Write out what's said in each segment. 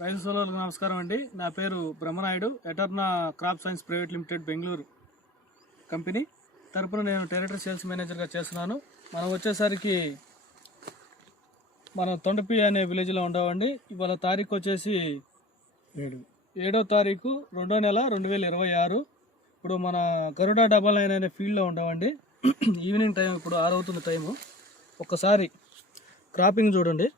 రైతు సోదరులకు నమస్కారం అండి. నా పేరు Brahmanayudu. Eterna crop science private limited Bengaluru company తరపున నేను టెరిటరీ సేల్స్ మేనేజర్గా చేస్తున్నాను. మనం వచ్చేసరికి మనం తొండపి అనే విలేజ్లో ఉండవండి. ఇవాళ తారీఖు వచ్చేసి 7వ తారీఖు 2వ నెల 2026. ఇప్పుడు మన గరుడ 99 అనే ఫీల్డ్లో ఉండవండి. ఈవినింగ్ టైం, ఇప్పుడు 6 అవుతుంది టైము. ఒక్కసారి క్రాపింగ్ చూడండి.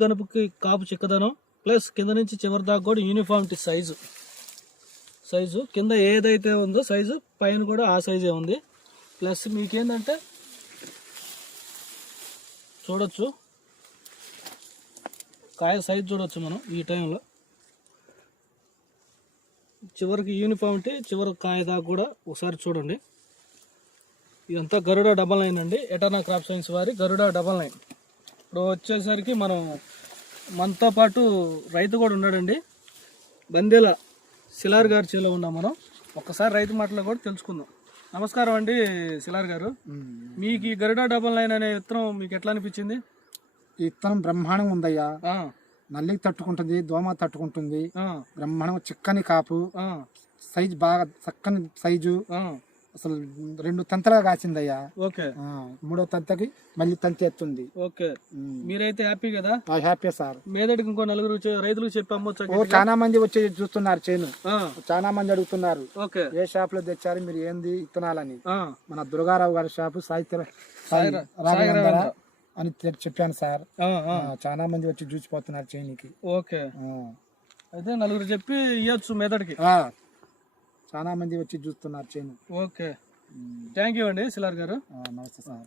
గనుపుకి కాపు చిక్కదనం ప్లస్ కింద నుంచి చివరి దాకా కూడా యూనిఫామిటీ సైజు కింద ఏదైతే ఉందో సైజు పైన కూడా ఆ సైజే ఉంది. ప్లస్ మీకేంటంటే చూడొచ్చు, కాయ సైజు చూడొచ్చు మనం ఈ టైంలో. చివరికి యూనిఫామిటీ చివరి కాయ దాకా కూడా ఒకసారి చూడండి. ఇదంతా గరుడ 99 అండి. ఎటర్నా క్రాప్ సైన్స్ వారి గరుడ 99. ఇప్పుడు వచ్చేసరికి మనతో పాటు రైతు కూడా ఉన్నాడండి. బందేల శిలార్ గారి చేలో ఉన్నాం మనం. ఒక్కసారి రైతు మాటలో కూడా తెలుసుకుందాం. నమస్కారం అండి శిలార్ గారు. మీకు ఈ గరుడ 99 అనే విత్తనం మీకు ఎట్లా అనిపించింది? ఈ విత్తనం బ్రహ్మాండంగా ఉందయ్యా. నల్లికి తట్టుకుంటుంది, దోమ తట్టుకుంటుంది. బ్రహ్మాండంగా చిక్కని కాపు, సైజు బాగా చక్కని సైజు. అసలు 2 తంతలుగా కాసిందయ్యా. ఓకే. 3వ తంతకి మళ్ళీ తంతి ఎత్తుంది. ఓకే, మీరైతే హ్యాపీ కదా? Happy sir. మీదటికి ఇంకో 4 రైతులకు చెప్పి అమ్మొచ్చు. చాలా మంది వచ్చి చూస్తున్నారు చేను. చాలా మంది అడుగుతున్నారు, ఓకే, ఏ షాప్ లో తెచ్చారు మీరు, ఏంది ఇత్తనాలని. మన దుర్గారావు గారి షాపు అని చెప్పాను సార్. చాలా మంది వచ్చి చూసిపోతున్నారు చేనికి. ఓకే, అయితే 4 చెప్పి ఇవ్వచ్చు మెదడికి. చాలా మంది వచ్చి చూస్తున్నారు చేను. ఓకే, థ్యాంక్ యూ అండి శిలార్ గారు. నమస్తే సార్.